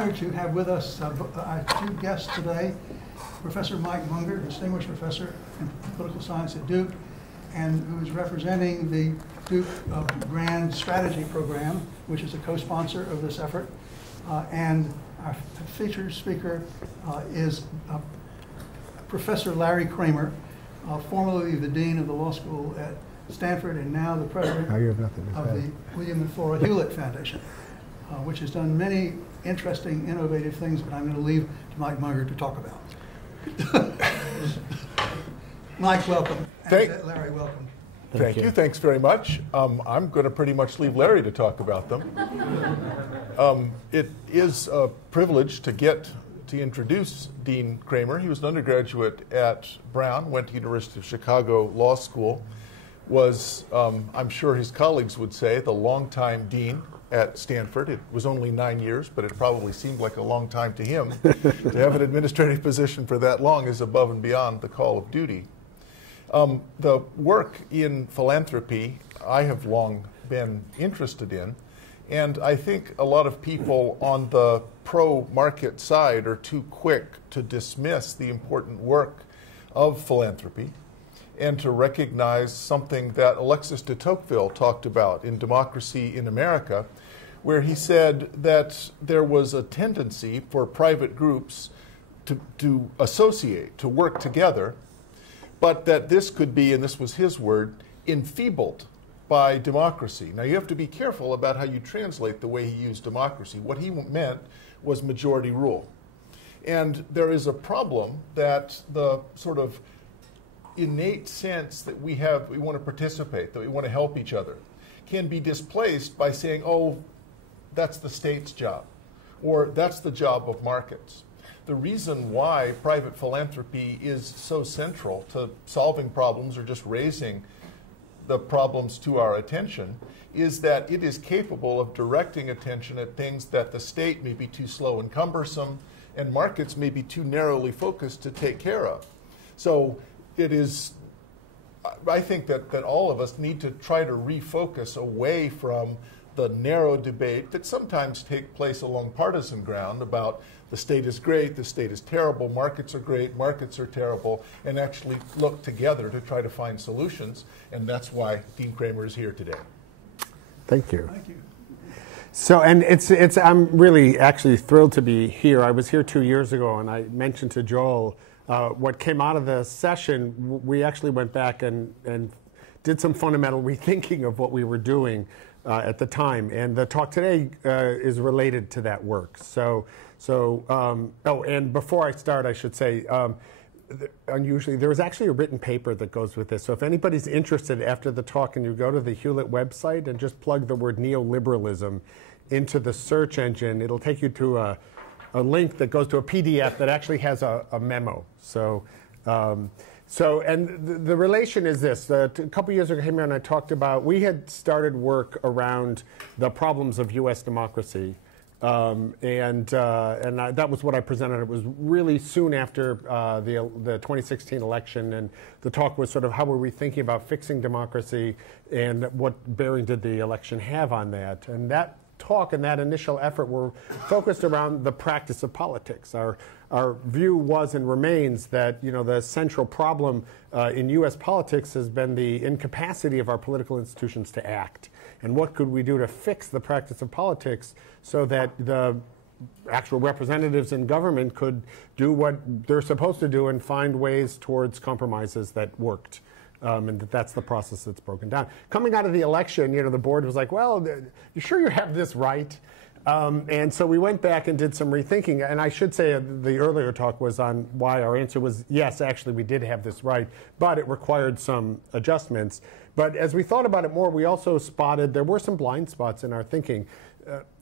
honored to have with us our two guests today, Professor Mike Munger, distinguished professor in political science at Duke, and who is representing the Duke Grand Strategy Program, which is a co-sponsor of this effort. And our featured speaker is Professor Larry Kramer, formerly the Dean of the Law School at Stanford and now the President of the William and Flora Hewlett Foundation, which has done many interesting, innovative things, but I'm going to leave to Mike Munger to talk about. Mike, welcome. And Larry, welcome. Thank you. Thanks very much. I'm going to pretty much leave Larry to talk about them. It is a privilege to get to introduce Dean Kramer. He was an undergraduate at Brown, went to University of Chicago Law School, was, I'm sure his colleagues would say, the longtime dean at Stanford. It was only 9 years, but it probably seemed like a long time to him. To have an administrative position for that long is above and beyond the call of duty. The work in philanthropy I have long been interested in, and I think a lot of people on the pro-market side are too quick to dismiss the important work of philanthropy and to recognize something that Alexis de Tocqueville talked about in Democracy in America, where he said that there was a tendency for private groups to associate, to work together, but that this could be, and this was his word, enfeebled by democracy. Now you have to be careful about how you translate the way he used democracy. What he meant was majority rule. And there is a problem that the sort of innate sense that we have, we want to participate, that we want to help each other, can be displaced by saying, oh, that's the state's job, or that's the job of markets. The reason why private philanthropy is so central to solving problems or just raising the problems to our attention is that it is capable of directing attention at things that the state may be too slow and cumbersome and markets may be too narrowly focused to take care of. So it is, I think that all of us need to try to refocus away from the narrow debate that sometimes take place along partisan ground about the state is great, the state is terrible, markets are great, markets are terrible, and actually look together to try to find solutions. And that's why Dean Kramer is here today. Thank you. Thank you. So, and I'm really actually thrilled to be here. I was here 2 years ago, and I mentioned to Joel what came out of the session. We actually went back and did some fundamental rethinking of what we were doing at the time. And the talk today is related to that work. Oh, and before I start, I should say, unusually, there was actually a written paper that goes with this. So if anybody's interested after the talk and you go to the Hewlett website and just plug the word neoliberalism into the search engine, it'll take you to a link that goes to a PDF that actually has a memo. And the relation is this. A couple years ago, I came here and I talked about, we had started work around the problems of U.S. democracy. That was what I presented. It was really soon after the 2016 election, and the talk was sort of how were we thinking about fixing democracy and what bearing did the election have on that. And that talk and that initial effort were focused around the practice of politics. Our view was and remains that the central problem in U.S. politics has been the incapacity of our political institutions to act. And what could we do to fix the practice of politics so that the actual representatives in government could do what they're supposed to do and find ways towards compromises that worked. And that's the process that's broken down. Coming out of the election, the board was like, well, you sure you have this right? And so we went back and did some rethinking. And I should say the earlier talk was on why our answer was, yes, actually we did have this right, but it required some adjustments. But as we thought about it more, we also spotted there were some blind spots in our thinking.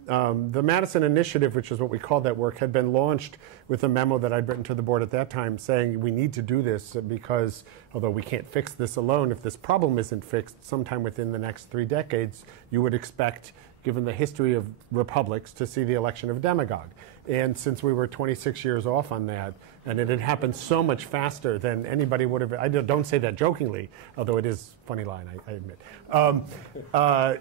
The Madison Initiative, which is what we called that work, had been launched with a memo that I'd written to the board at that time saying we need to do this because, although we can't fix this alone, if this problem isn't fixed sometime within the next 3 decades, you would expect given the history of republics, to see the election of a demagogue. And since we were 26 years off on that, and it had happened so much faster than anybody would have, I don't say that jokingly, although it is a funny line, I admit.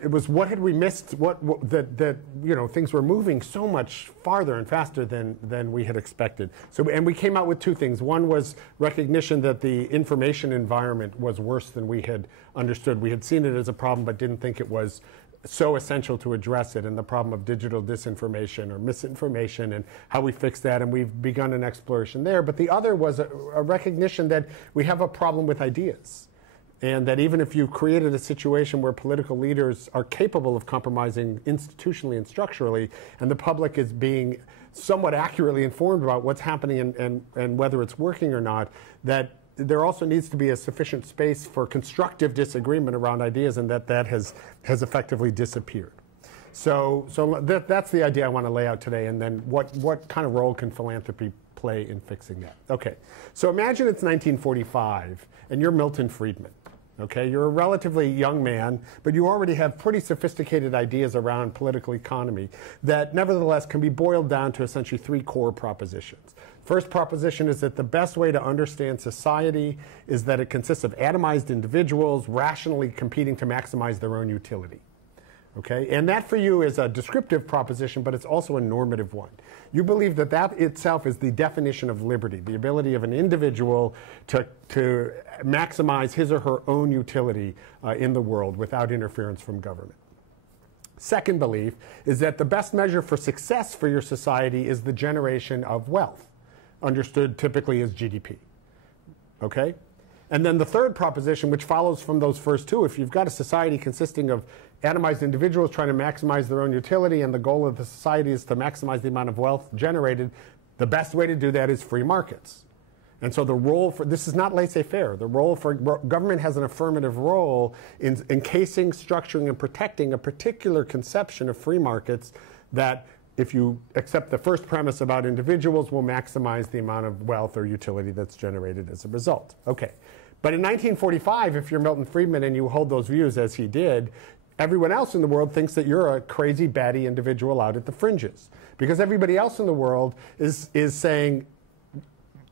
It was what had we missed, that you know, things were moving so much farther and faster than we had expected. So, and we came out with two things. One was recognition that the information environment was worse than we had understood. We had seen it as a problem, but didn't think it was so essential to address it, and the problem of digital disinformation or misinformation and how we fix that, and we've begun an exploration there. But the other was a recognition that we have a problem with ideas, and that even if you created a situation where political leaders are capable of compromising institutionally and structurally, and the public is being somewhat accurately informed about what's happening and whether it's working or not, that there also needs to be a sufficient space for constructive disagreement around ideas, and that has effectively disappeared. So that's the idea I want to lay out today, and then what kind of role can philanthropy play in fixing that? Okay, so imagine it's 1945, and you're Milton Friedman. Okay, you're a relatively young man, but you already have pretty sophisticated ideas around political economy that nevertheless can be boiled down to essentially three core propositions. First proposition is that the best way to understand society is that it consists of atomized individuals rationally competing to maximize their own utility. Okay, and that for you is a descriptive proposition, but it's also a normative one. You believe that that itself is the definition of liberty, the ability of an individual to maximize his or her own utility in the world without interference from government. Second belief is that the best measure for success for your society is the generation of wealth, understood typically as GDP. Okay? And then the third proposition, which follows from those first two, if you've got a society consisting of atomized individuals trying to maximize their own utility, and the goal of the society is to maximize the amount of wealth generated, the best way to do that is free markets. And so the role for, this is not laissez-faire, the role for government has an affirmative role in encasing, structuring, and protecting a particular conception of free markets that, if you accept the first premise about individuals, will maximize the amount of wealth or utility that's generated as a result. Okay. But in 1945, if you're Milton Friedman and you hold those views as he did, everyone else in the world thinks that you're a crazy, batty individual out at the fringes. Because everybody else in the world is saying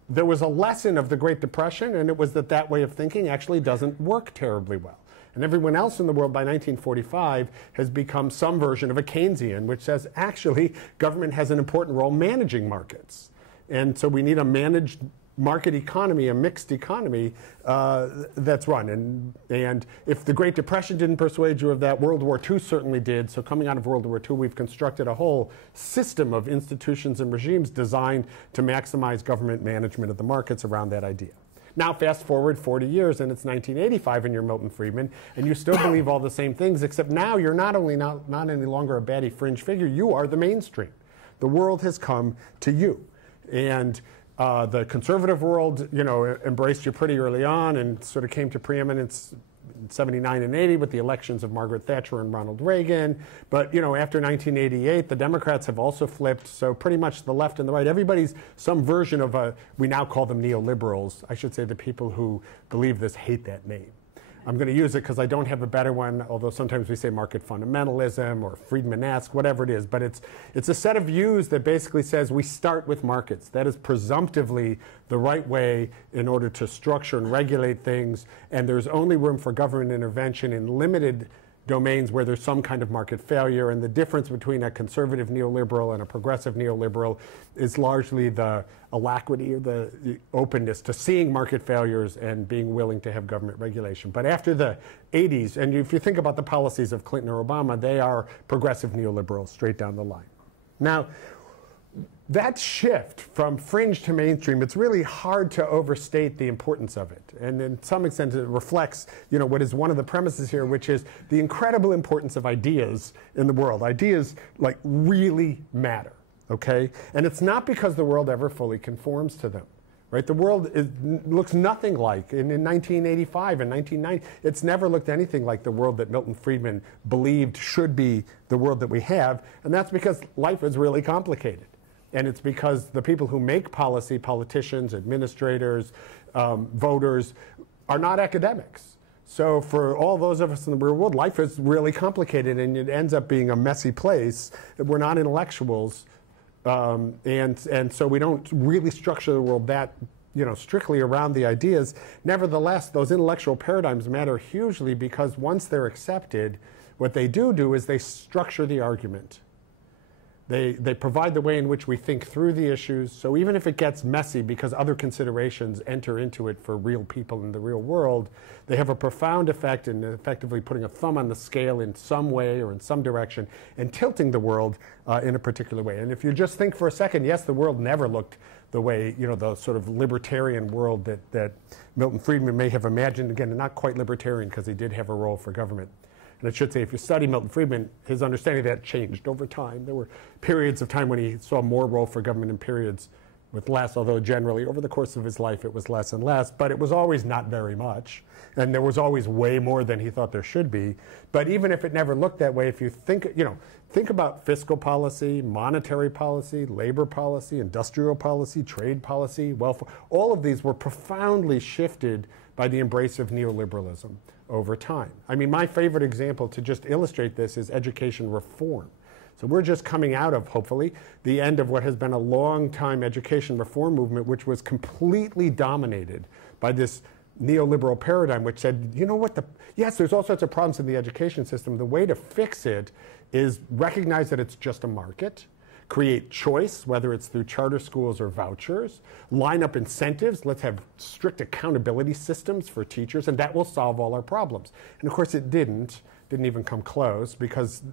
there was a lesson of the Great Depression, and it was that that way of thinking actually doesn't work terribly well. And everyone else in the world by 1945 has become some version of a Keynesian, which says actually government has an important role managing markets. And so we need a managed market economy, a mixed economy that's run. And if the Great Depression didn't persuade you of that, World War II certainly did. So coming out of World War II, we've constructed a whole system of institutions and regimes designed to maximize government management of the markets around that idea. Now fast forward 40 years and it's 1985 and you're Milton Friedman and you still believe all the same things, except now you're not any longer a batty fringe figure, you are the mainstream. The world has come to you. And the conservative world, you know, embraced you pretty early on and sort of came to preeminence in 79 and 80 with the elections of Margaret Thatcher and Ronald Reagan. But, you know, after 1988, the Democrats have also flipped. So pretty much the left and the right, everybody's some version of we now call them neoliberals. I should say the people who believe this hate that name. I'm going to use it because I don't have a better one, although sometimes we say market fundamentalism or Friedman-esque, whatever it is. But it's a set of views that basically says we start with markets. That is presumptively the right way in order to structure and regulate things. And there's only room for government intervention in limited domains where there's some kind of market failure. And the difference between a conservative neoliberal and a progressive neoliberal is largely the alacrity or the openness to seeing market failures and being willing to have government regulation. But after the 80s, and if you think about the policies of Clinton or Obama, they are progressive neoliberals straight down the line. Now, that shift from fringe to mainstream, it's really hard to overstate the importance of it. And in some extent, it reflects, you know, what is one of the premises here, which is the incredible importance of ideas in the world. Ideas, like, really matter, okay? And it's not because the world ever fully conforms to them, right? The world looks nothing like, in 1985 and 1990, it's never looked anything like the world that Milton Friedman believed should be the world that we have. And that's because life is really complicated. And it's because the people who make policy, politicians, administrators, voters, are not academics. So for all those of us in the real world, life is really complicated, and it ends up being a messy place. We're not intellectuals, and so we don't really structure the world that strictly around the ideas. Nevertheless, those intellectual paradigms matter hugely, because once they're accepted, what they do is they structure the argument. They provide the way in which we think through the issues. So even if it gets messy because other considerations enter into it for real people in the real world, they have a profound effect in effectively putting a thumb on the scale in some way or in some direction and tilting the world in a particular way. And if you just think for a second, yes, the world never looked the way, the sort of libertarian world that Milton Friedman may have imagined. Again, not quite libertarian, because he did have a role for government. And I should say, if you study Milton Friedman, his understanding of that changed over time. There were periods of time when he saw more role for government and periods with less, although generally over the course of his life it was less and less. But it was always not very much. And there was always way more than he thought there should be. But even if it never looked that way, if you think about fiscal policy, monetary policy, labor policy, industrial policy, trade policy, welfare, all of these were profoundly shifted by the embrace of neoliberalism over time. I mean, my favorite example to just illustrate this is education reform. So we're just coming out of, hopefully, the end of what has been a long time education reform movement, which was completely dominated by this neoliberal paradigm, which said, yes, there's all sorts of problems in the education system. The way to fix it is recognize that it's just a market, create choice, whether it's through charter schools or vouchers, line up incentives, let's have strict accountability systems for teachers, and that will solve all our problems. And of course it didn't even come close, because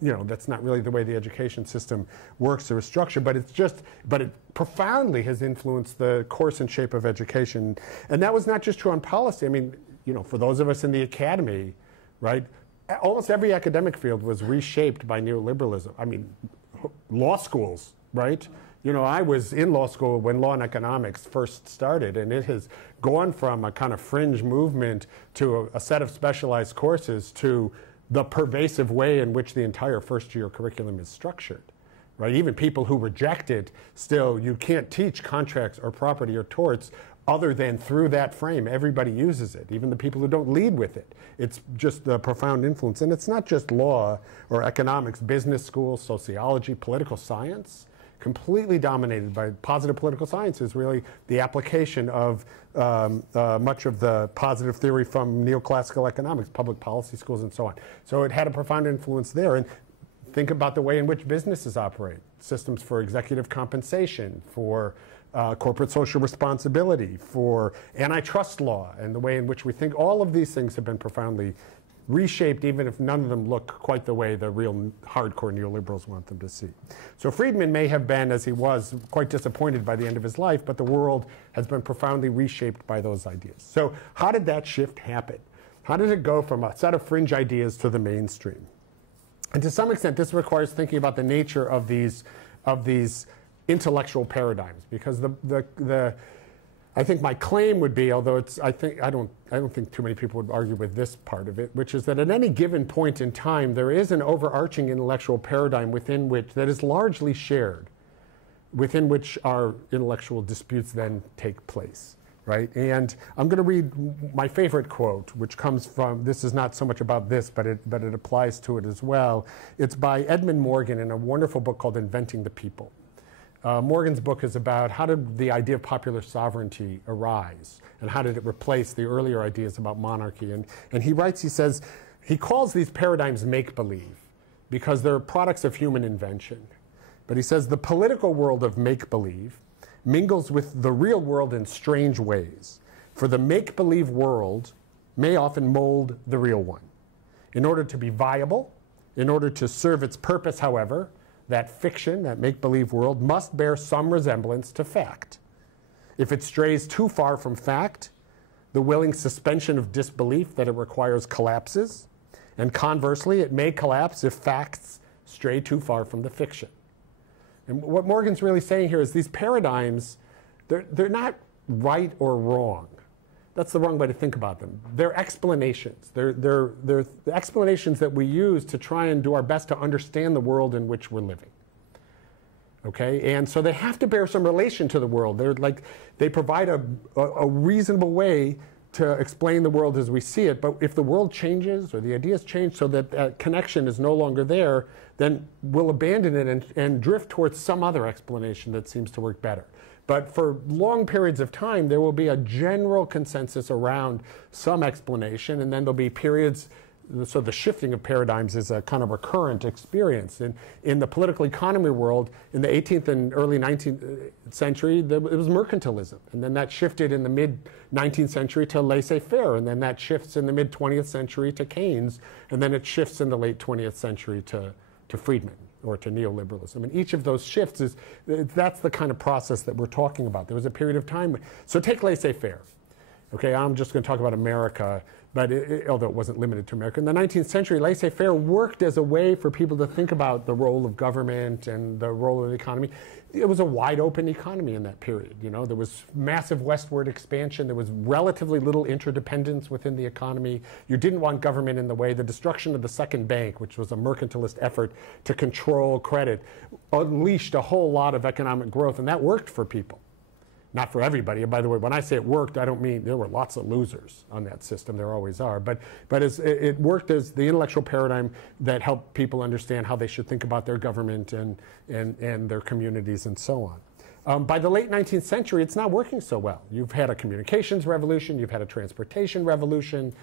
that's not really the way the education system works or is structured, but it profoundly has influenced the course and shape of education. And that was not just true on policy. I mean, for those of us in the academy, right, almost every academic field was reshaped by neoliberalism. I mean, law schools, right? I was in law school when law and economics first started, and it has gone from a kind of fringe movement to a set of specialized courses to the pervasive way in which the entire first-year curriculum is structured, right? Even people who reject it, still, you can't teach contracts or property or torts other than through that frame. Everybody uses it, even the people who don't lead with it. It's just the profound influence. And it's not just law or economics, business schools, sociology, political science, completely dominated by positive political science is really the application of much of the positive theory from neoclassical economics, public policy schools, and so on. So it had a profound influence there. And think about the way in which businesses operate, systems for executive compensation, for corporate social responsibility, for antitrust law, and the way in which we think. All of these things have been profoundly reshaped, even if none of them look quite the way the real hardcore neoliberals want them to see. So Friedman may have been, as he was, quite disappointed by the end of his life, but the world has been profoundly reshaped by those ideas. So how did that shift happen? How did it go from a set of fringe ideas to the mainstream? And to some extent, this requires thinking about the nature of these intellectual paradigms, because I think my claim would be, although I don't think too many people would argue with this part of it, which is that at any given point in time, there is an overarching intellectual paradigm that is largely shared, within which our intellectual disputes then take place, right? And I'm going to read my favorite quote, which comes from, this is not so much about this, but it applies to it as well. It's by Edmund Morgan in a wonderful book called Inventing the People. Morgan's book is about how did the idea of popular sovereignty arise, and how did it replace the earlier ideas about monarchy. And he writes, he says, he calls these paradigms make-believe because they're products of human invention. But he says the political world of make-believe mingles with the real world in strange ways, for the make-believe world may often mold the real one. In order to be viable, in order to serve its purpose, however, that fiction, that make-believe world, must bear some resemblance to fact. If it strays too far from fact, the willing suspension of disbelief that it requires collapses, and conversely, it may collapse if facts stray too far from the fiction. And what Morgan's really saying here is these paradigms, they're not right or wrong. That's the wrong way to think about them. They're explanations. They're the explanations that we use to try and do our best to understand the world in which we're living. Okay, and so they have to bear some relation to the world. They provide a reasonable way to explain the world as we see it. But if the world changes or the ideas change so that that connection is no longer there, then we'll abandon it and drift towards some other explanation that seems to work better. But for long periods of time, there will be a general consensus around some explanation, and then there'll be periods. So the shifting of paradigms is a kind of recurrent experience. And in the political economy world, in the 18th and early 19th century, it was mercantilism. And then that shifted in the mid-19th century to laissez-faire. And then that shifts in the mid-20th century to Keynes. And then it shifts in the late 20th century to Friedman or to neoliberalism. And each of those shifts that's the kind of process that we're talking about. There was a period of time. So take laissez-faire. Okay, I'm just going to talk about America, but although it wasn't limited to America. In the 19th century, laissez-faire worked as a way for people to think about the role of government and the role of the economy. It was a wide open economy in that period. You know, there was massive westward expansion. There was relatively little interdependence within the economy. You didn't want government in the way. The destruction of the second bank, which was a mercantilist effort to control credit, unleashed a whole lot of economic growth, and that worked for people. Not for everybody. And by the way, when I say it worked, I don't mean there were lots of losers on that system. There always are. But it worked as the intellectual paradigm that helped people understand how they should think about their government and their communities and so on. By the late 19th century, it's not working so well. You've had a communications revolution. You've had a transportation revolution.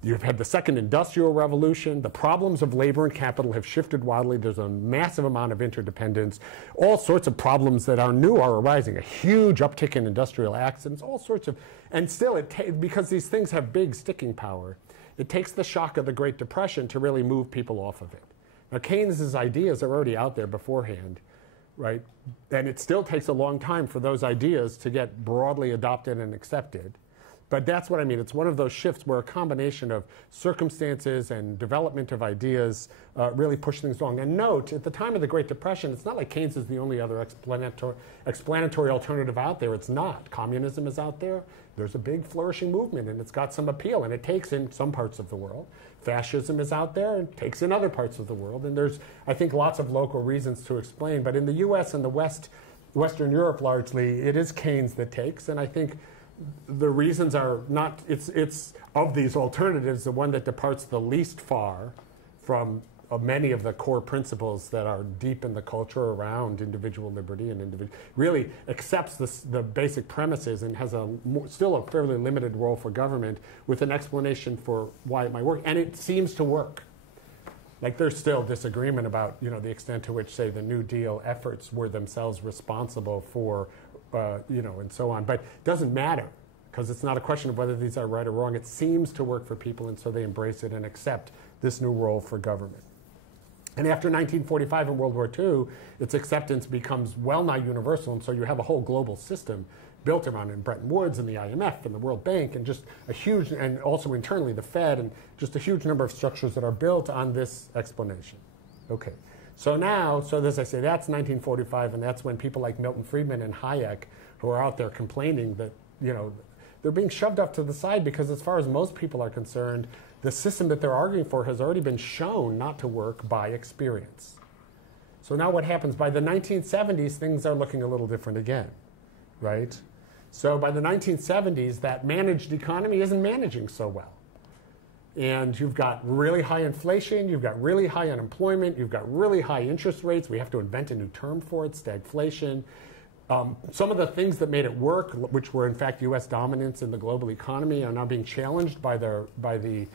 You've had the second industrial revolution. The problems of labor and capital have shifted wildly. There's a massive amount of interdependence. All sorts of problems that are new are arising. A huge uptick in industrial accidents, all sorts of, and still, because these things have big sticking power, it takes the shock of the Great Depression to really move people off of it. Now, Keynes's ideas are already out there beforehand, right? And it still takes a long time for those ideas to get broadly adopted and accepted. But that's what I mean. It's one of those shifts where a combination of circumstances and development of ideas really push things along. And note, at the time of the Great Depression, it's not like Keynes is the only other explanatory alternative out there. It's not. Communism is out there. There's a big flourishing movement, and it's got some appeal, and it takes in some parts of the world. Fascism is out there and takes in other parts of the world. And there's, I think, lots of local reasons to explain. But in the U.S. and the Western Europe largely, it is Keynes that takes. And I think the reasons are not, it's of these alternatives, the one that departs the least far from many of the core principles that are deep in the culture around individual liberty and really accepts the basic premises and has still a fairly limited role for government with an explanation for why it might work. And it seems to work. Like there's still disagreement about, you know, the extent to which, say, the New Deal efforts were themselves responsible for you know, and so on. But it doesn't matter, because it's not a question of whether these are right or wrong. It seems to work for people, and so they embrace it and accept this new role for government. And after 1945 and World War II, its acceptance becomes well-nigh universal, and so you have a whole global system built around in Bretton Woods and the IMF and the World Bank, and just a huge, and also internally the Fed, and just a huge number of structures that are built on this explanation. Okay. So now, so as I say, that's 1945, and that's when people like Milton Friedman and Hayek, who are out there complaining that, you know, they're being shoved off to the side because as far as most people are concerned, the system that they're arguing for has already been shown not to work by experience. So now what happens? By the 1970s, things are looking a little different again, right? So by the 1970s, that managed economy isn't managing so well. And you've got really high inflation, you've got really high unemployment, you've got really high interest rates. We have to invent a new term for it, stagflation. Some of the things that made it work, which were in fact U.S. dominance in the global economy, are now being challenged by the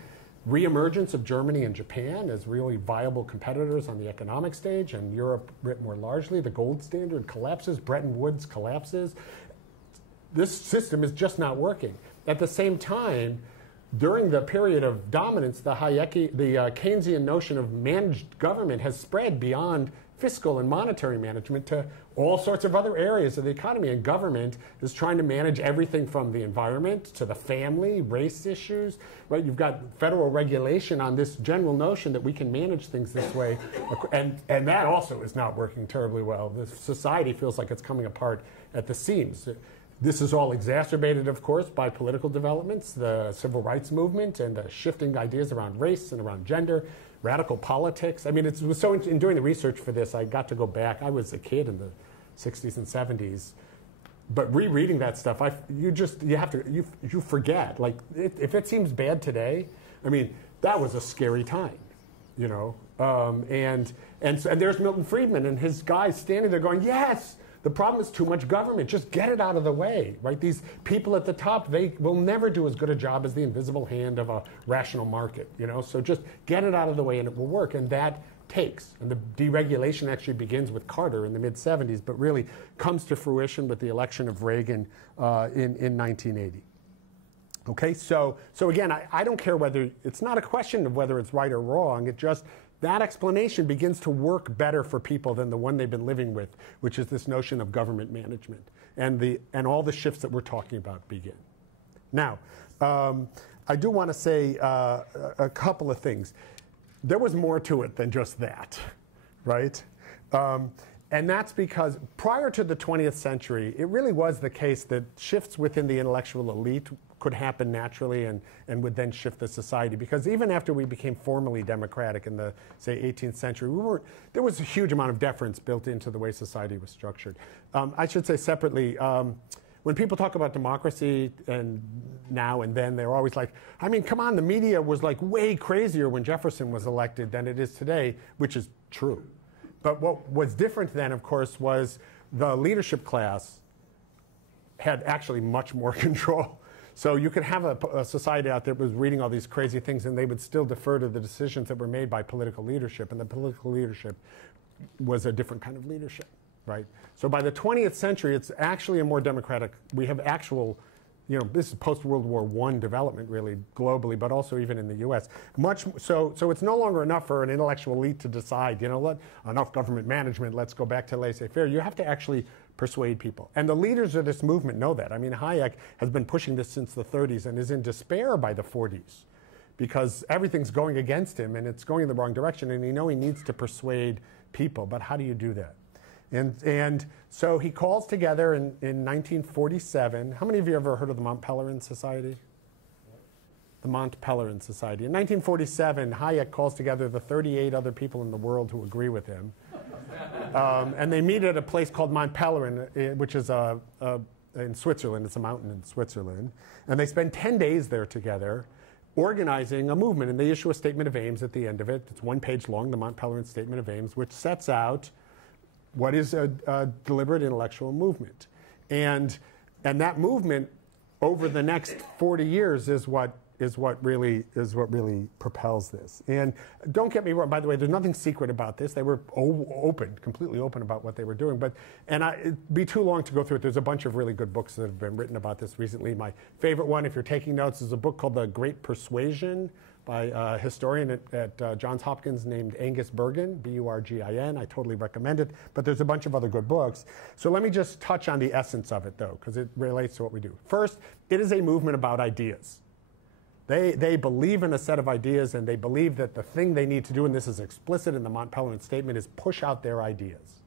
reemergence of Germany and Japan as really viable competitors on the economic stage, and Europe writ more largely. The gold standard collapses, Bretton Woods collapses. This system is just not working. At the same time, during the period of dominance, the Keynesian notion of managed government has spread beyond fiscal and monetary management to all sorts of other areas of the economy. And government is trying to manage everything from the environment to the family, race issues. Right? You've got federal regulation on this general notion that we can manage things this way. And that also is not working terribly well. The society feels like it's coming apart at the seams. This is all exacerbated, of course, by political developments, the civil rights movement, and the shifting ideas around race and around gender, radical politics. I mean, it was so in doing the research for this, I got to go back. I was a kid in the 60s and 70s, But rereading that stuff, you forget. Like, if it seems bad today, I mean, that was a scary time, you know. And there's Milton Friedman and his guys standing there going, yes, the problem is too much government. Just get it out of the way, right? These people at the top, they will never do as good a job as the invisible hand of a rational market, you know. So just get it out of the way and it will work. And that takes. And the deregulation actually begins with Carter in the mid-'70s, but really comes to fruition with the election of Reagan in 1980. Okay, so again, I don't care whether, it's not a question of whether it's right or wrong, it just, that explanation begins to work better for people than the one they've been living with, which is this notion of government management. And all the shifts that we're talking about begin. Now, I do want to say a couple of things. There was more to it than just that, right? And that's because prior to the 20th century, it really was the case that shifts within the intellectual elite could happen naturally and would then shift the society. Because even after we became formally democratic in the, say, 18th century, there was a huge amount of deference built into the way society was structured. I should say separately, when people talk about democracy and now and then, they're always like, I mean, come on, the media was like way crazier when Jefferson was elected than it is today, which is true. But what was different then, of course, was the leadership class had actually much more control. So you could have a society out there that was reading all these crazy things and they would still defer to the decisions that were made by political leadership. And the political leadership was a different kind of leadership. Right? So by the 20th century, it's actually a more democratic, we have actual, you know, this is post-World War I development really globally, but also even in the US. So it's no longer enough for an intellectual elite to decide, you know what, enough government management, let's go back to laissez-faire. You have to actually persuade people. And the leaders of this movement know that. I mean, Hayek has been pushing this since the 30s and is in despair by the 40s because everything's going against him and it's going in the wrong direction and he needs to persuade people. But how do you do that? And so he calls together in 1947. How many of you ever heard of the Mont Pelerin Society? The Mont Pelerin Society. In 1947, Hayek calls together the 38 other people in the world who agree with him. And they meet at a place called Mont Pelerin, which is in Switzerland. It's a mountain in Switzerland. And they spend 10 days there together organizing a movement. And they issue a statement of aims at the end of it. It's one page long, the Mont Pelerin Statement of Aims, which sets out what is a deliberate intellectual movement. And that movement over the next 40 years is what really propels this. And don't get me wrong, by the way, there's nothing secret about this. They were completely open about what they were doing. It'd be too long to go through it. There's a bunch of really good books that have been written about this recently. My favorite one, if you're taking notes, is a book called The Great Persuasion by a historian at Johns Hopkins named Angus Bergen, B-U-R-G-I-N. I totally recommend it, but there's a bunch of other good books. So let me just touch on the essence of it, though, because it relates to what we do. First, it is a movement about ideas. They believe in a set of ideas, and they believe that the thing they need to do, and this is explicit in the Mont Pelerin statement, is push out their ideas.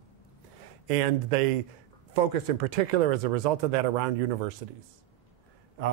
And they focus in particular, as a result of that, around universities.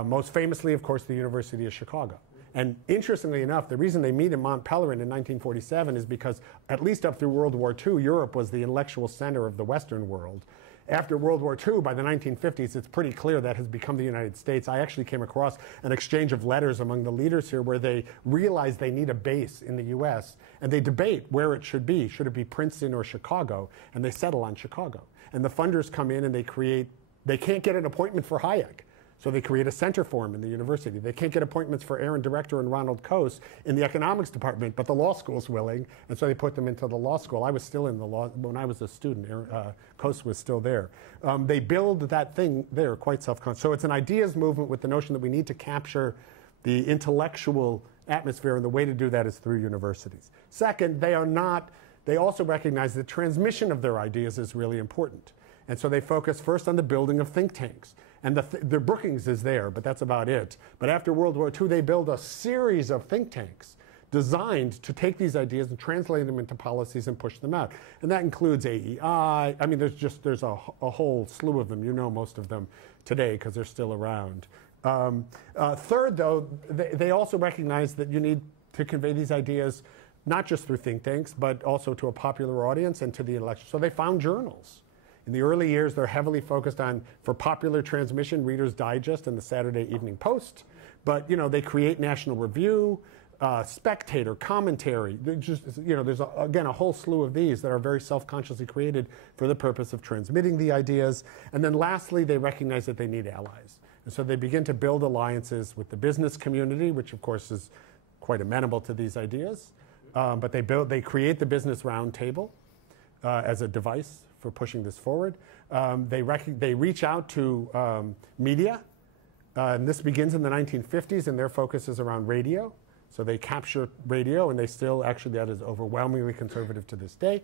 Most famously, of course, the University of Chicago. And interestingly enough, the reason they meet in Mont Pelerin in 1947 is because, at least up through World War II, Europe was the intellectual center of the Western world. After World War II, by the 1950s, it's pretty clear that has become the United States. I actually came across an exchange of letters among the leaders here where they realize they need a base in the US, and they debate where it should be. Should it be Princeton or Chicago? And they settle on Chicago. And the funders come in and they can't get an appointment for Hayek. So they create a center for him in the university. They can't get appointments for Aaron Director and Ronald Coase in the economics department, but the law school's willing, and so they put them into the law school. I was still in the law, when I was a student, Coase was still there. They build that thing there quite self-conscious. So it's an ideas movement with the notion that we need to capture the intellectual atmosphere, and the way to do that is through universities. Second, they also recognize that transmission of their ideas is really important. And so they focus first on the building of think tanks. And the Brookings is there, but that's about it. But after World War II, they build a series of think tanks designed to take these ideas and translate them into policies and push them out. And that includes AEI. I mean, there's a whole slew of them. You know most of them today because they're still around. Third, though, they also recognize that you need to convey these ideas not just through think tanks, but also to a popular audience and to the election. So they found journals. In the early years, they're heavily focused on, for popular transmission, Reader's Digest and the Saturday Evening Post. But, they create National Review, Spectator, Commentary. There's again, a whole slew of these that are very self-consciously created for the purpose of transmitting the ideas. And then lastly, they recognize that they need allies. And so they begin to build alliances with the business community, which of course is quite amenable to these ideas. But they create the Business Roundtable as a device for pushing this forward. They reach out to media. And this begins in the 1950s, and their focus is around radio. So they capture radio, and they still, actually, that is overwhelmingly conservative to this day.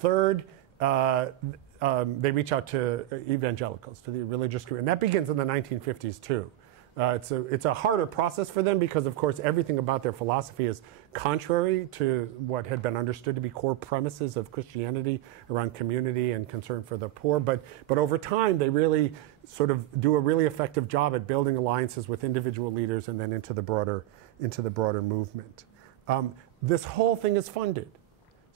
Third, they reach out to evangelicals, to the religious group. And that begins in the 1950s, too. It's a harder process for them because, of course, everything about their philosophy is contrary to what had been understood to be core premises of Christianity around community and concern for the poor. But over time, they really sort of do a really effective job at building alliances with individual leaders and then into the broader movement. This whole thing is funded.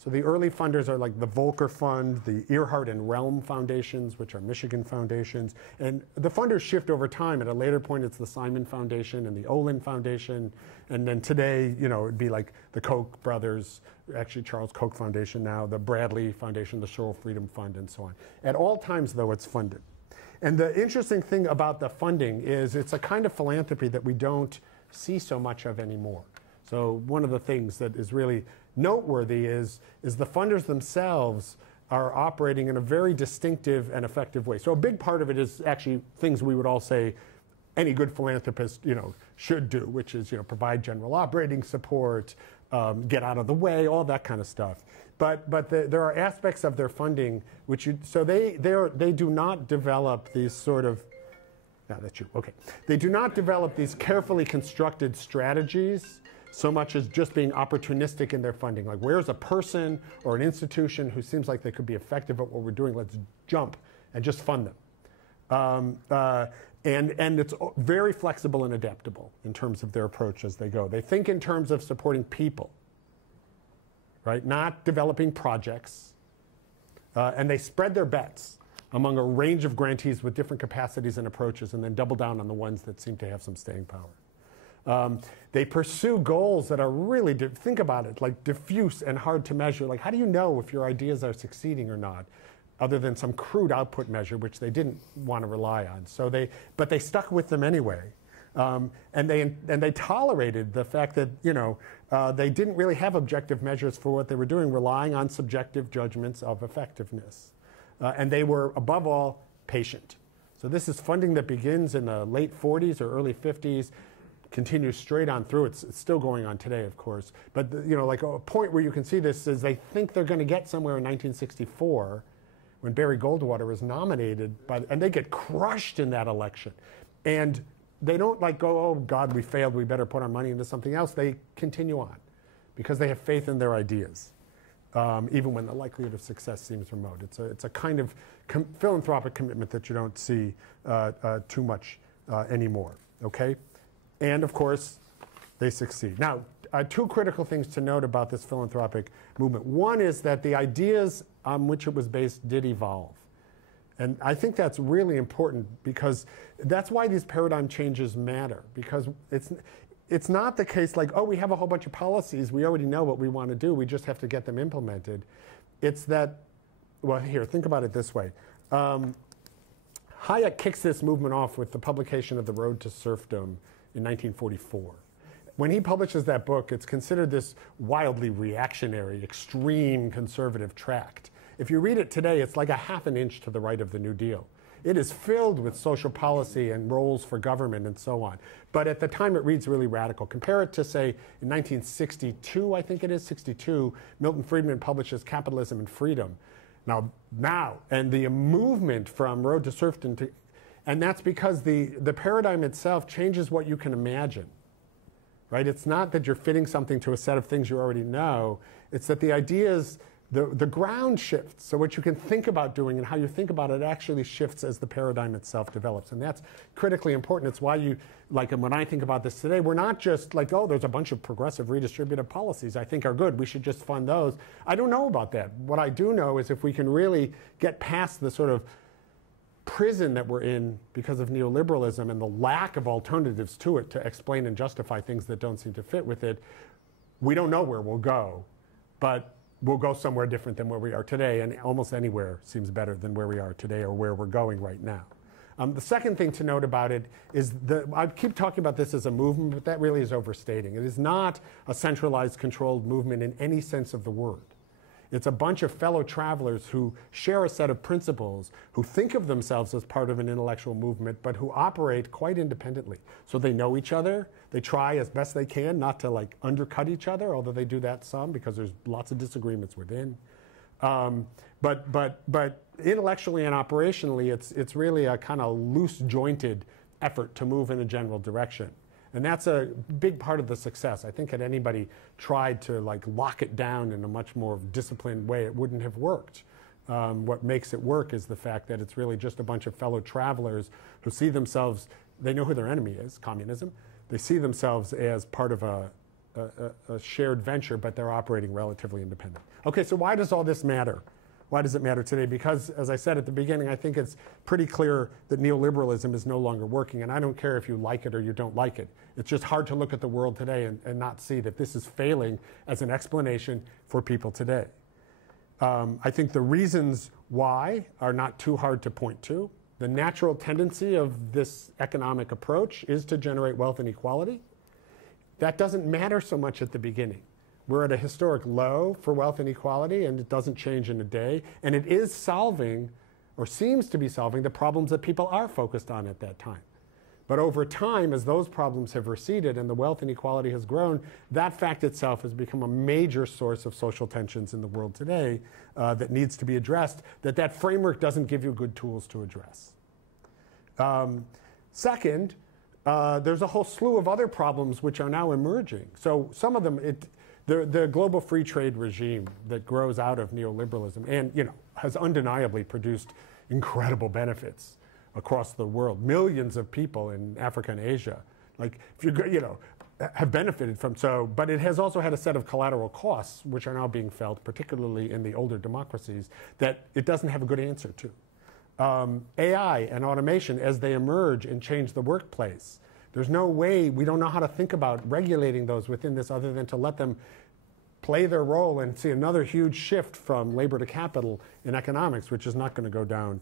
So the early funders are like the Volcker Fund, the Earhart and Realm Foundations, which are Michigan foundations. And the funders shift over time. At a later point, it's the Simon Foundation and the Olin Foundation. And then today, it'd be like the Koch brothers, actually Charles Koch Foundation now, the Bradley Foundation, the Shoal Freedom Fund, and so on. At all times, though, it's funded. And the interesting thing about the funding is it's a kind of philanthropy that we don't see so much of anymore. So one of the things that is really noteworthy is the funders themselves are operating in a very distinctive and effective way. So a big part of it is actually things we would all say any good philanthropist should do, which is provide general operating support, get out of the way, all that kind of stuff. But there are aspects of their funding which they do not develop these sort of that's you. Okay. They do not develop these carefully constructed strategies so much as just being opportunistic in their funding. Like, where's a person or an institution who seems like they could be effective at what we're doing? Let's jump and just fund them. And it's very flexible and adaptable in terms of their approach as they go. They think in terms of supporting people, right? Not developing projects. And they spread their bets among a range of grantees with different capacities and approaches, and then double down on the ones that seem to have some staying power. They pursue goals that are really, think about it, like diffuse and hard to measure. Like, how do you know if your ideas are succeeding or not, other than some crude output measure, which they didn't want to rely on? But they stuck with them anyway. And they tolerated the fact that they didn't really have objective measures for what they were doing, relying on subjective judgments of effectiveness. And they were, above all, patient. So this is funding that begins in the late 40s or early 50s, continues straight on through. It's still going on today, of course. But like a point where you can see this is they think they're going to get somewhere in 1964 when Barry Goldwater is nominated, and they get crushed in that election. And they don't go, oh, God, we failed, we better put our money into something else. They continue on because they have faith in their ideas. Even when the likelihood of success seems remote. It's a kind of philanthropic commitment that you don't see too much anymore, okay? And of course, they succeed. Now, two critical things to note about this philanthropic movement. One is that the ideas on which it was based did evolve. And I think that's really important because that's why these paradigm changes matter, because it's not the case like, oh, we have a whole bunch of policies. We already know what we want to do. We just have to get them implemented. It's that, well, here, think about it this way. Hayek kicks this movement off with the publication of The Road to Serfdom in 1944. When he publishes that book, it's considered this wildly reactionary, extreme conservative tract. If you read it today, it's like a half an inch to the right of the New Deal. It is filled with social policy and roles for government and so on. But at the time, it reads really radical. Compare it to, say, in 1962, I think it is, 62, Milton Friedman publishes Capitalism and Freedom. Now, and the movement from Road to Serfdom to, and that's because the paradigm itself changes what you can imagine, right? It's not that you're fitting something to a set of things you already know. It's that the ideas the ground shifts. So what you can think about doing and how you think about it actually shifts as the paradigm itself develops. And that's critically important. It's why you, like when I think about this today, we're not just like, oh, there's a bunch of progressive redistributive policies I think are good. We should just fund those. I don't know about that. What I do know is if we can really get past the sort of prison that we're in because of neoliberalism and the lack of alternatives to it to explain and justify things that don't seem to fit with it, we don't know where we'll go. But we'll go somewhere different than where we are today, and almost anywhere seems better than where we are today or where we're going right now. The second thing to note about it is I keep talking about this as a movement, but that really is overstating. It is not a centralized, controlled movement in any sense of the word. It's a bunch of fellow travelers who share a set of principles, who think of themselves as part of an intellectual movement, but who operate quite independently. So they know each other. They try as best they can not to like undercut each other, although they do that some because there's lots of disagreements within. But intellectually and operationally, it's really a kind of loose jointed effort to move in a general direction. And that's a big part of the success. I think had anybody tried to like lock it down in a much more disciplined way, it wouldn't have worked. What makes it work is the fact that it's really just a bunch of fellow travelers who see themselves, they know who their enemy is, communism. They see themselves as part of a shared venture, but they're operating relatively independent. Okay, so why does all this matter? Why does it matter today? Because, as I said at the beginning, I think it's pretty clear that neoliberalism is no longer working. And I don't care if you like it or you don't like it. It's just hard to look at the world today and not see that this is failing as an explanation for people today. I think the reasons why are not too hard to point to. The natural tendency of this economic approach is to generate wealth inequality. That doesn't matter so much at the beginning. We're at a historic low for wealth inequality, and it doesn't change in a day. And it is solving, or seems to be solving, the problems that people are focused on at that time. But over time, as those problems have receded and the wealth inequality has grown, that fact itself has become a major source of social tensions in the world today that needs to be addressed, that framework doesn't give you good tools to address. Second, there's a whole slew of other problems which are now emerging. So some of them, the global free trade regime that grows out of neoliberalism and has undeniably produced incredible benefits across the world. Millions of people in Africa and Asia, like if have benefited from but it has also had a set of collateral costs which are now being felt, particularly in the older democracies, that it doesn't have a good answer to. AI and automation as they emerge and change the workplace. There's no way, we don't know how to think about regulating those within this other than to let them play their role and see another huge shift from labor to capital in economics, which is not going to go down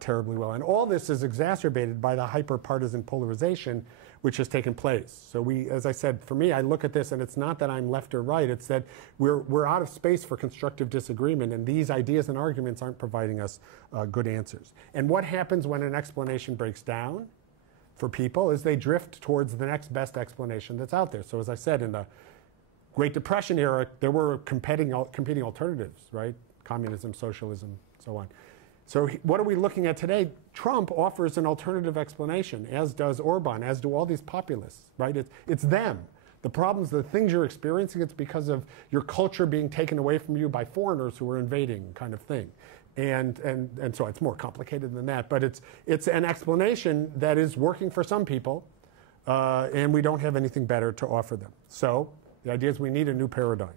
terribly well. And all this is exacerbated by the hyper-partisan polarization which has taken place. So as I said, for me, I look at this and it's not that I'm left or right, it's that we're out of space for constructive disagreement, and these ideas and arguments aren't providing us good answers. And what happens when an explanation breaks down for people is they drift towards the next best explanation that's out there. So as I said, in the Great Depression era, there were competing alternatives, right? Communism, socialism, so on. So what are we looking at today? Trump offers an alternative explanation, as does Orban, as do all these populists, right? It's them. The problems, the things you're experiencing, it's because of your culture being taken away from you by foreigners who are invading, kind of thing. And so it's more complicated than that, but it's an explanation that is working for some people, and we don't have anything better to offer them. So the idea is we need a new paradigm.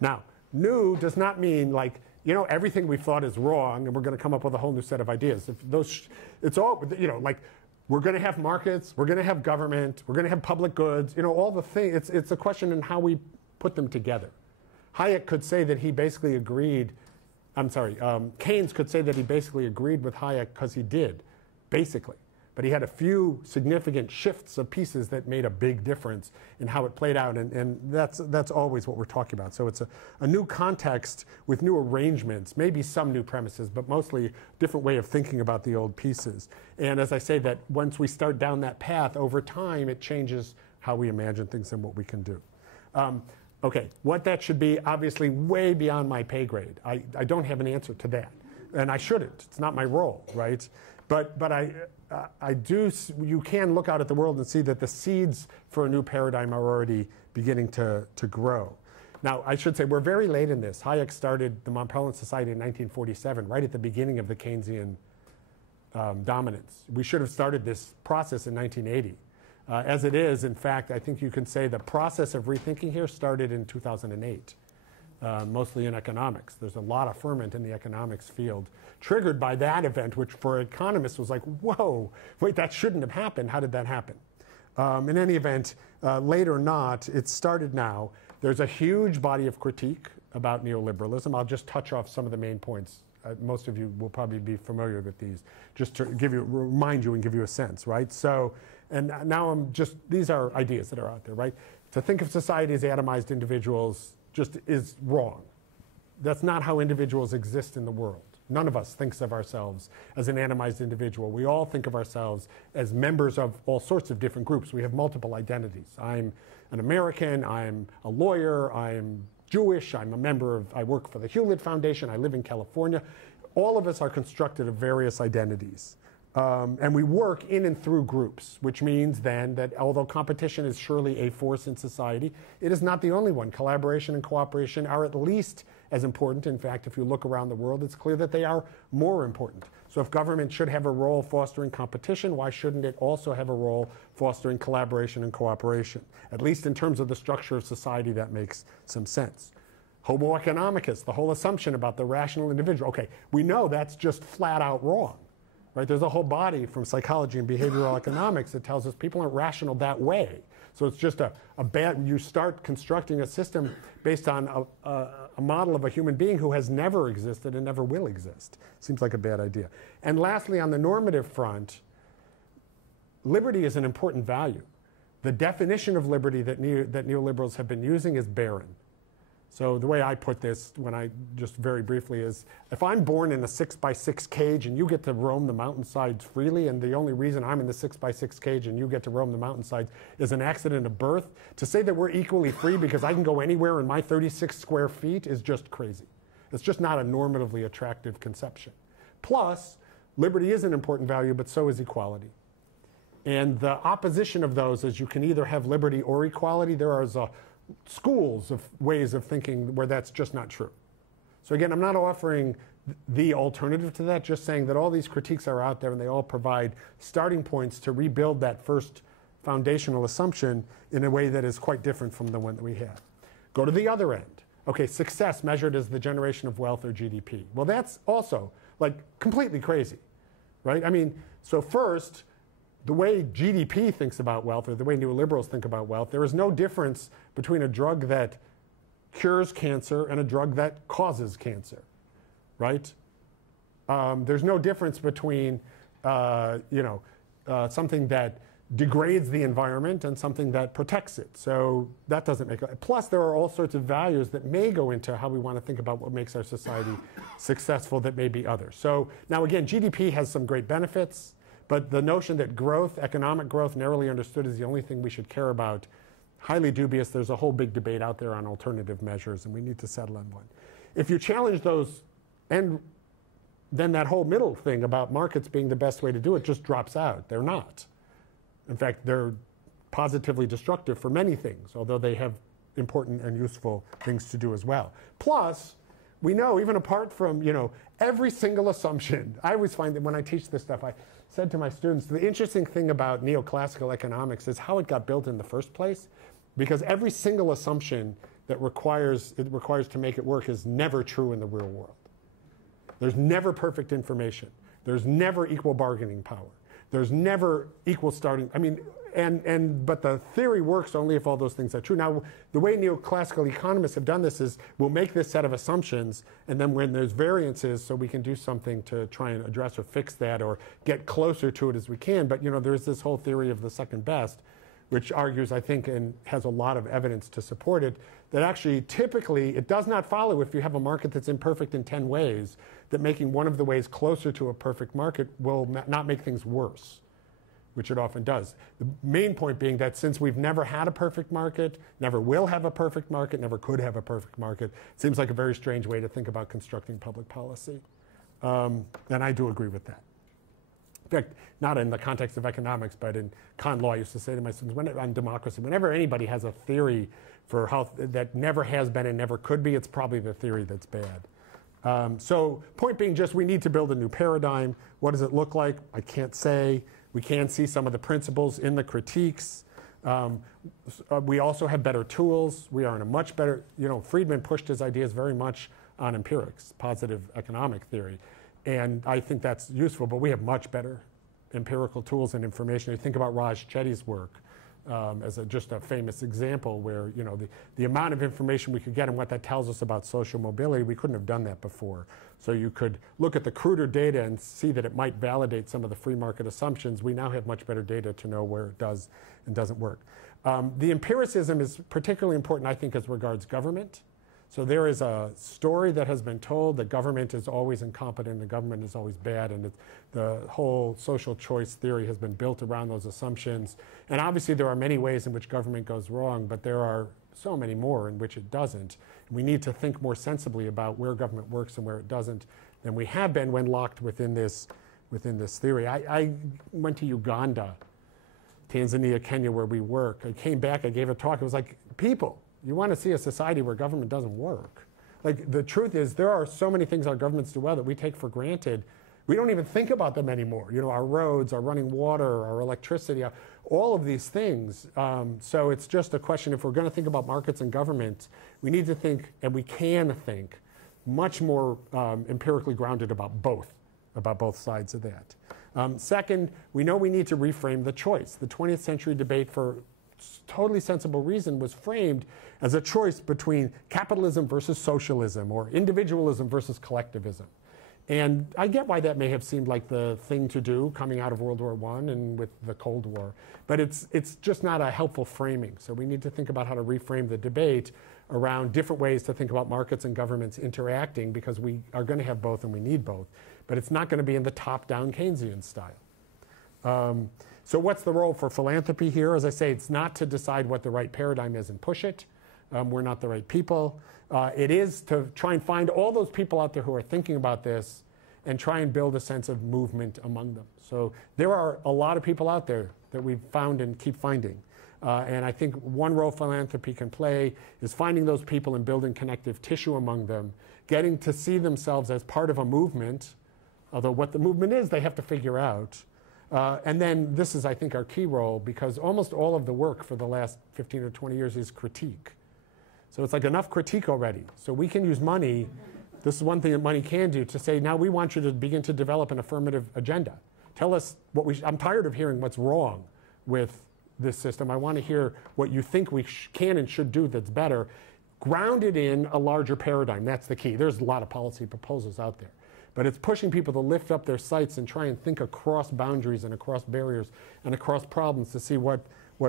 Now, new does not mean like, everything we thought is wrong and we're going to come up with a whole new set of ideas. It's all, like we're going to have markets, we're going to have government, we're going to have public goods, all the things. It's a question in how we put them together. Hayek could say that he basically agreed, Keynes could say that he basically agreed with Hayek because he did, basically. But he had a few significant shifts of pieces that made a big difference in how it played out, and that's always what we're talking about. So it's a new context with new arrangements, maybe some new premises, but mostly a different way of thinking about the old pieces. And as I say, that once we start down that path, over time it changes how we imagine things and what we can do. Okay, what that should be, obviously way beyond my pay grade. I don't have an answer to that, and I shouldn't. It's not my role, right? But you can look out at the world and see that the seeds for a new paradigm are already beginning to grow. Now, I should say we're very late in this. Hayek started the Mont Society in 1947, right at the beginning of the Keynesian dominance. We should have started this process in 1980. As it is, in fact, I think you can say the process of rethinking here started in 2008, mostly in economics. There's a lot of ferment in the economics field, triggered by that event, which for economists was like, whoa, wait, that shouldn't have happened. How did that happen? In any event, late or not, it started now. There's a huge body of critique about neoliberalism. I'll just touch off some of the main points. Most of you will probably be familiar with these, just to remind you and give you a sense, right? So, and now these are ideas that are out there, right? To think of society as atomized individuals just is wrong. That's not how individuals exist in the world. None of us thinks of ourselves as an atomized individual. We all think of ourselves as members of all sorts of different groups. We have multiple identities. I'm an American, I'm a lawyer, I'm Jewish, I'm a member of, I work for the Hewlett Foundation, I live in California. All of us are constructed of various identities. And we work in and through groups, which means then that although competition is surely a force in society, it is not the only one. Collaboration and cooperation are at least as important. In fact, if you look around the world, it's clear that they are more important. So if government should have a role fostering competition, why shouldn't it also have a role fostering collaboration and cooperation? At least in terms of the structure of society, that makes some sense. Homo economicus, the whole assumption about the rational individual. Okay, we know that's just flat out wrong. Right? There's a whole body from psychology and behavioral economics that tells us people aren't rational that way. So it's just a bad, you start constructing a system based on a model of a human being who has never existed and never will exist. Seems like a bad idea. And lastly, on the normative front, liberty is an important value. The definition of liberty that neoliberals have been using is barren. So the way I put this, when I just very briefly, is if I'm born in a 6x6 cage and you get to roam the mountainsides freely, and the only reason I'm in the 6x6 cage and you get to roam the mountainsides is an accident of birth, to say that we're equally free because I can go anywhere in my 36 square feet is just crazy. It's just not a normatively attractive conception. Plus, liberty is an important value, but so is equality. And the opposition of those is you can either have liberty or equality. There is schools of ways of thinking where that's just not true. So again, I'm not offering the alternative to that, just saying that all these critiques are out there and they all provide starting points to rebuild that first foundational assumption in a way that is quite different from the one that we had. Go to the other end. Okay, success measured as the generation of wealth or GDP. Well, that's also like completely crazy, right? I mean, so first, the way GDP thinks about wealth, or the way neoliberals think about wealth, there is no difference between a drug that cures cancer and a drug that causes cancer, right? There's no difference between, something that degrades the environment and something that protects it. So that doesn't make it. Plus, there are all sorts of values that may go into how we want to think about what makes our society successful that may be others. So now again, GDP has some great benefits. But the notion that growth, economic growth, narrowly understood, is the only thing we should care about, highly dubious. There's a whole big debate out there on alternative measures, and we need to settle on one. If you challenge those, and then that whole middle thing about markets being the best way to do it just drops out. They're not. In fact, they're positively destructive for many things, although they have important and useful things to do as well. Plus, we know, even apart from, every single assumption, I always find that when I teach this stuff, I said to my students, the interesting thing about neoclassical economics is how it got built in the first place, because every single assumption that requires to make it work is never true in the real world. There's never perfect information. There's never equal bargaining power. There's never equal starting, but the theory works only if all those things are true. Now, the way neoclassical economists have done this is we'll make this set of assumptions, and then when there's variances, so we can do something to try and address or fix that or get closer to it as we can. But, there's this whole theory of the second best, which argues, I think, and has a lot of evidence to support it, that actually typically it does not follow if you have a market that's imperfect in 10 ways, that making one of the ways closer to a perfect market will not make things worse, which it often does. The main point being that since we've never had a perfect market, never will have a perfect market, never could have a perfect market, it seems like a very strange way to think about constructing public policy. And I do agree with that. fact, not in the context of economics, but in con law, I used to say to my students, on democracy, whenever anybody has a theory for how that never has been and never could be, it's probably the theory that's bad. So point being just we need to build a new paradigm. What does it look like? I can't say. We can see some of the principles in the critiques. We also have better tools. We are in a much better, Friedman pushed his ideas very much on empirics, positive economic theory. And I think that's useful, but we have much better empirical tools and information. You think about Raj Chetty's work as just a famous example where, the amount of information we could get and what that tells us about social mobility, we couldn't have done that before. So you could look at the cruder data and see that it might validate some of the free market assumptions. We now have much better data to know where it does and doesn't work. The empiricism is particularly important, I think, as regards government. So there is a story that has been told that government is always incompetent, the government is always bad, and the whole social choice theory has been built around those assumptions. And obviously there are many ways in which government goes wrong, but there are so many more in which it doesn't. We need to think more sensibly about where government works and where it doesn't than we have been when locked within this theory. I went to Uganda, Tanzania, Kenya, where we work. I came back, I gave a talk, it was like, people, you want to see a society where government doesn't work. Like, the truth is, there are so many things our governments do well that we take for granted. We don't even think about them anymore. Our roads, our running water, our electricity, all of these things. So it's just a question, if we're going to think about markets and government, we need to think, and we can think, much more empirically grounded about both sides of that. Second, we know we need to reframe the choice. The 20th century debate, for totally sensible reason, was framed as a choice between capitalism versus socialism, or individualism versus collectivism. And I get why that may have seemed like the thing to do coming out of World War I and with the Cold War. But it's just not a helpful framing. So we need to think about how to reframe the debate around different ways to think about markets and governments interacting, because we are going to have both and we need both. But it's not going to be in the top-down Keynesian style. So what's the role for philanthropy here? As I say, it's not to decide what the right paradigm is and push it. We're not the right people. It is to try and find all those people out there who are thinking about this and try and build a sense of movement among them. So there are a lot of people out there that we've found and keep finding. And I think one role philanthropy can play is finding those people and building connective tissue among them, getting to see themselves as part of a movement, although what the movement is, they have to figure out. And then this is, I think, our key role, because almost all of the work for the last 15 or 20 years is critique. So it's like enough critique already. So we can use money. This is one thing that money can do, to say, now we want you to begin to develop an affirmative agenda. Tell us what I'm tired of hearing what's wrong with this system. I want to hear what you think we can and should do that's better, grounded in a larger paradigm. That's the key. There's a lot of policy proposals out there. But it's pushing people to lift up their sights and try and think across boundaries and across barriers and across problems to see what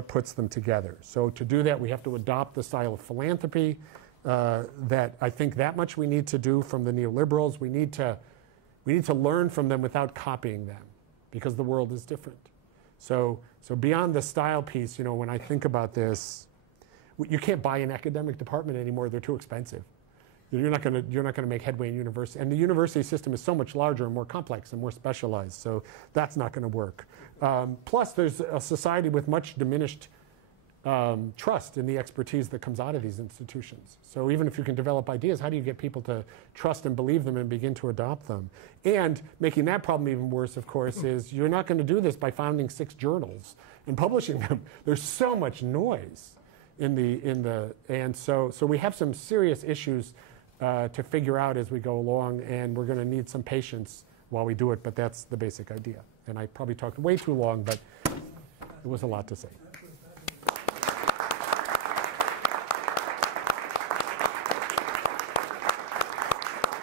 puts them together. So to do that, we have to adopt the style of philanthropy that I think that much we need to do from the neoliberals. We need to learn from them without copying them, because the world is different. So beyond the style piece, when I think about this, you can't buy an academic department anymore. They're too expensive. You're not going to make headway in university. And the university system is so much larger and more complex and more specialized. So that's not going to work. Plus, there's a society with much diminished trust in the expertise that comes out of these institutions. So even if you can develop ideas, how do you get people to trust and believe them and begin to adopt them? And making that problem even worse, of course, is you're not going to do this by founding 6 journals and publishing them. There's so much noise and so we have some serious issues to figure out as we go along, and we're going to need some patience while we do it, but that's the basic idea. And I probably talked way too long, but it was a lot to say.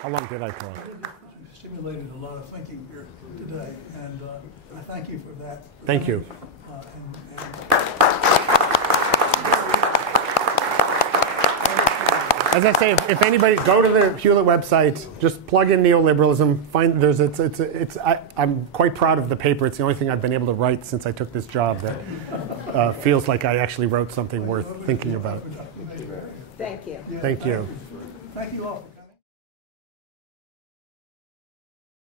How long did I talk? You stimulated a lot of thinking here today, and I thank you for that. Thank you. As I say, if anybody, go to the Hewlett website, just plug in neoliberalism. I'm quite proud of the paper. It's the only thing I've been able to write since I took this job that feels like I actually wrote something worth thinking about. Thank you. Thank you. Thank you all.